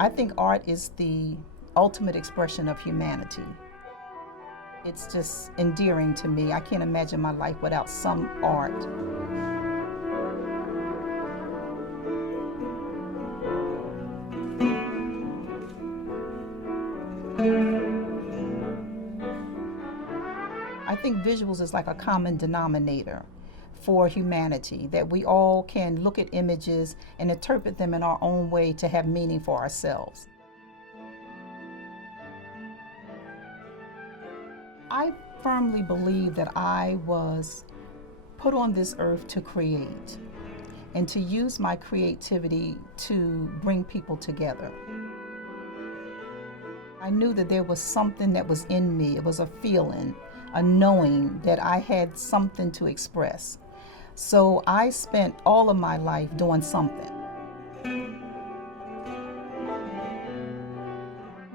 I think art is the ultimate expression of humanity. It's just endearing to me. I can't imagine my life without some art. I think visuals is like a common denominator for humanity, that we all can look at images and interpret them in our own way to have meaning for ourselves. I firmly believe that I was put on this earth to create and to use my creativity to bring people together. I knew that there was something that was in me. It was a feeling, a knowing that I had something to express. So I spent all of my life doing something.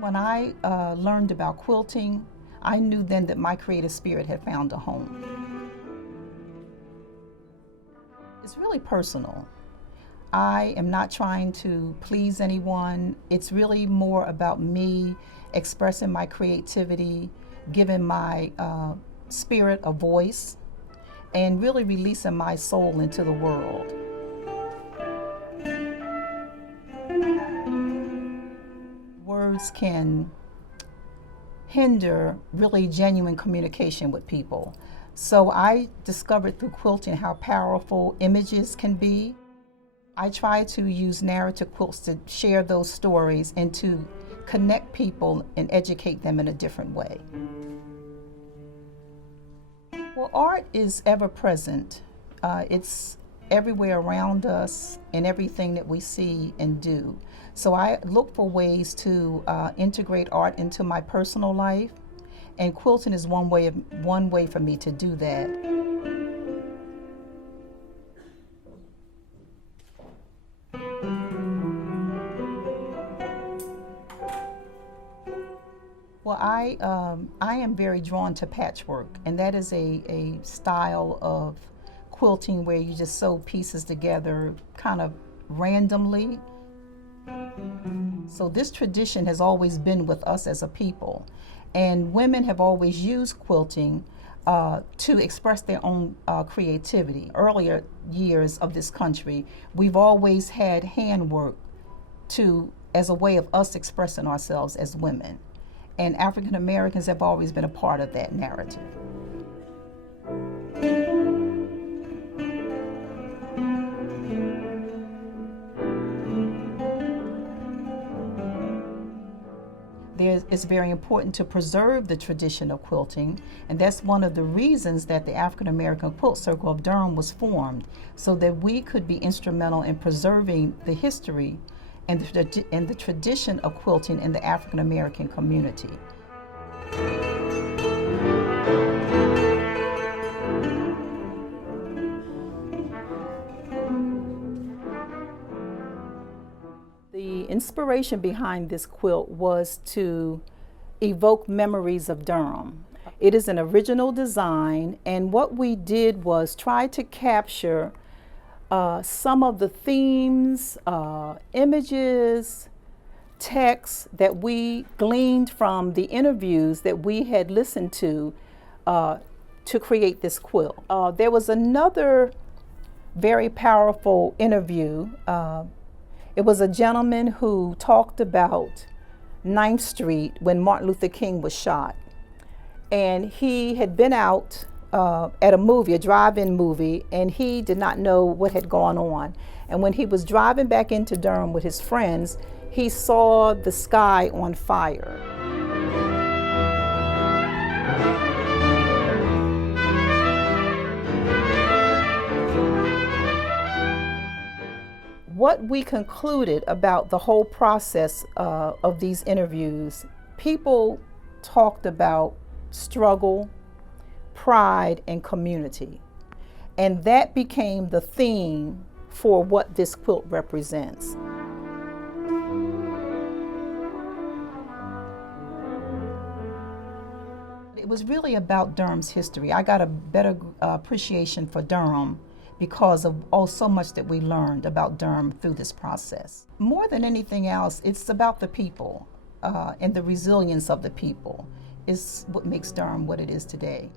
When I learned about quilting, I knew then that my creative spirit had found a home. It's really personal. I am not trying to please anyone. It's really more about me expressing my creativity, giving my spirit a voice, and really releasing my soul into the world. Words can hinder really genuine communication with people. So I discovered through quilting how powerful images can be. I try to use narrative quilts to share those stories and to connect people and educate them in a different way. Well, art is ever present. It's everywhere around us in everything that we see and do. So I look for ways to integrate art into my personal life, and quilting is one way for me to do that. Well, I am very drawn to patchwork, and that is a style of quilting where you just sew pieces together kind of randomly. So this tradition has always been with us as a people, and women have always used quilting to express their own creativity. Earlier years of this country, we've always had handwork as a way of us expressing ourselves as women. And African Americans have always been a part of that narrative. It's very important to preserve the tradition of quilting, and that's one of the reasons that the African American Quilt Circle of Durham was formed, so that we could be instrumental in preserving the history and the tradition of quilting in the African American community. The inspiration behind this quilt was to evoke memories of Durham. It is an original design, and what we did was try to capture some of the themes, images, texts that we gleaned from the interviews that we had listened to create this quilt. There was another very powerful interview. It was a gentleman who talked about 9th Street when Martin Luther King was shot. And he had been out at a movie, a drive-in movie, and he did not know what had gone on. And when he was driving back into Durham with his friends, he saw the sky on fire. What we concluded about the whole process of these interviews, people talked about struggle, pride, and community. And that became the theme for what this quilt represents. It was really about Durham's history. I got a better appreciation for Durham because of so much that we learned about Durham through this process. More than anything else, it's about the people and the resilience of the people is what makes Durham what it is today.